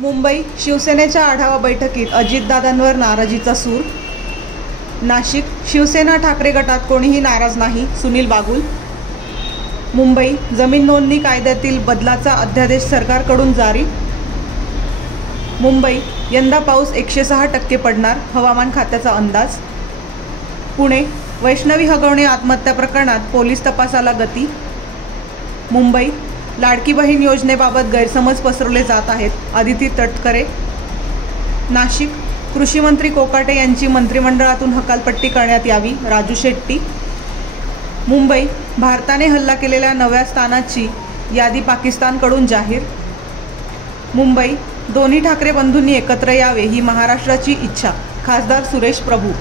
मुंबई शिवसेनेच्या आढावा बैठकीत अजितदादांवर नाराजीचा सूर। नाशिक शिवसेना ठाकरे गटात कोणीही नाराज नाही, सुनील बागुल। मुंबई जमीन नोंदणी कायद्यातील बदलाचा अध्यादेश सरकारकडून जारी। मुंबई यंदा पाऊस 106% पडणार, हवामान खात्याचा अंदाज। पुणे वैष्णवी हगवणे आत्महत्या प्रकरणात पोलीस तपासाला गती। मुंबई लाडकी बहीण योजनेबाबत गैरसमज पसरवले जात आहेत, आदिती तटकरे। नाशिक कृषी मंत्री कोकाटे यांची मंत्रिमंडळातून हकालपट्टी करण्यात यावी, राजू शेट्टी। मुंबई भारताने हल्ला केलेल्या 9व्या स्थानाची यादी पाकिस्तानकडून जाहीर। मुंबई दोन्ही ठाकरे बंधूंनी एकत्र यावे ही महाराष्ट्राची इच्छा, खासदार सुरेश प्रभू।